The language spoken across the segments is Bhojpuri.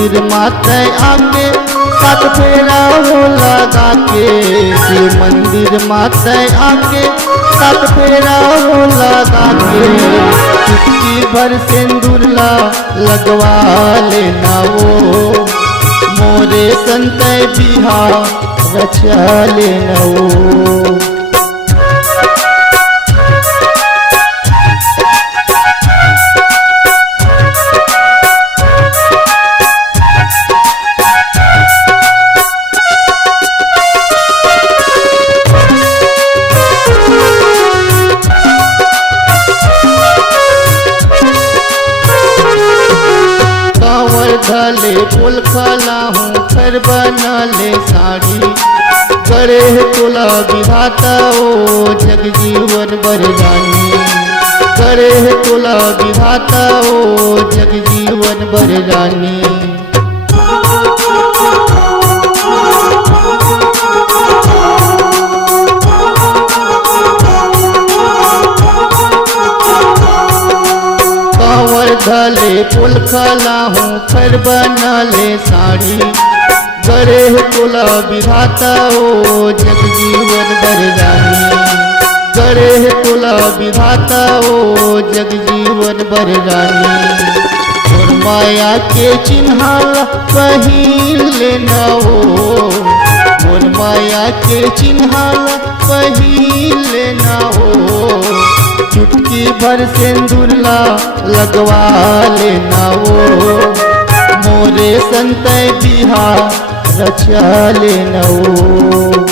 मंदिर माते आके सात फेरा हो लगा के, शिव मंदिर माते आके सात फेरा हो लगा के, चुटकी भर सिंदूर लगवा लेना वो, मोरे संत बिहार रचा लेना वो। धले फूल खला हूँ फिर बना ले साड़ी, करे तुला विधाता ओ जगजीवन बरदानी, करे तुला विधाता ओ जगजीवन बरदानी। धले फूल खला हूँ फिर बना ले साड़ी, गरे तुला विधाता ओ जगजीवन बरदानी, गरे तुला विधाता ओ जगजीवन बरदानी। और माया के चिन्हाल पहिन लेना वो, और माया के चिन्हाल पहिन लेना वो, चुटकी भर सिंदूर लगवा लेना वो, मोरे संत बिहार रचा लेना वो।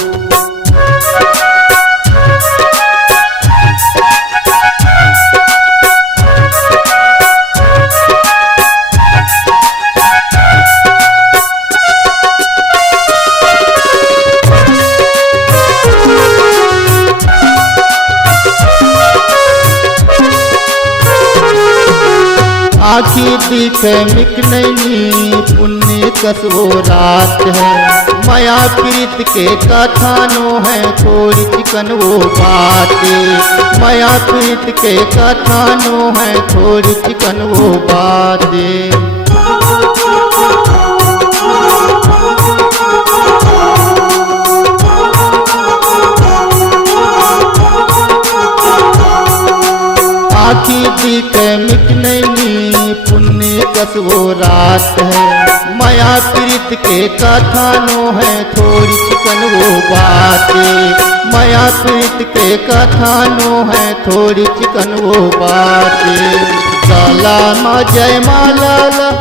आखी दिखे मिक नैनी पुण्य कसवो रात है, माया प्रीत के कथानो है थोड़ी चिकन वो बातें, माया प्रीत के कथानो है थोड़ी चिकन वो बातें। आखी दिखे मिक नैनी पुण्य कसवो रात है, माया प्रीत के कथानो है थोड़ी चिकन वो बातें, माया प्रीत के कथानो है थोड़ी चिकन वो बातें। गला माँ जय माला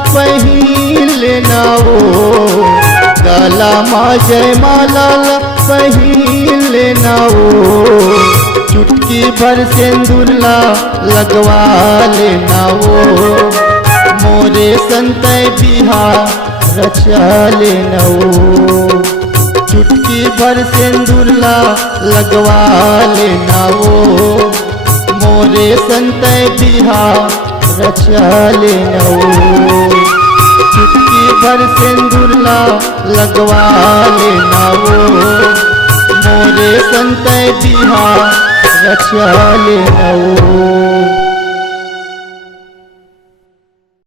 पहिन लेना वो, गला माँ जय माला पहिन लेना वो, चुटकी भर सिंदूर लगवा लेना वो, मोरे संत बिहार रचा लेना वो, चुटकी भर सिंदूर लगवा लेना वो, मोरे संत बिहार रचा लेना वो, चुटकी भर सिंदूर लगवा लेना वो, मोरे संत बिहार रचा लेना वो।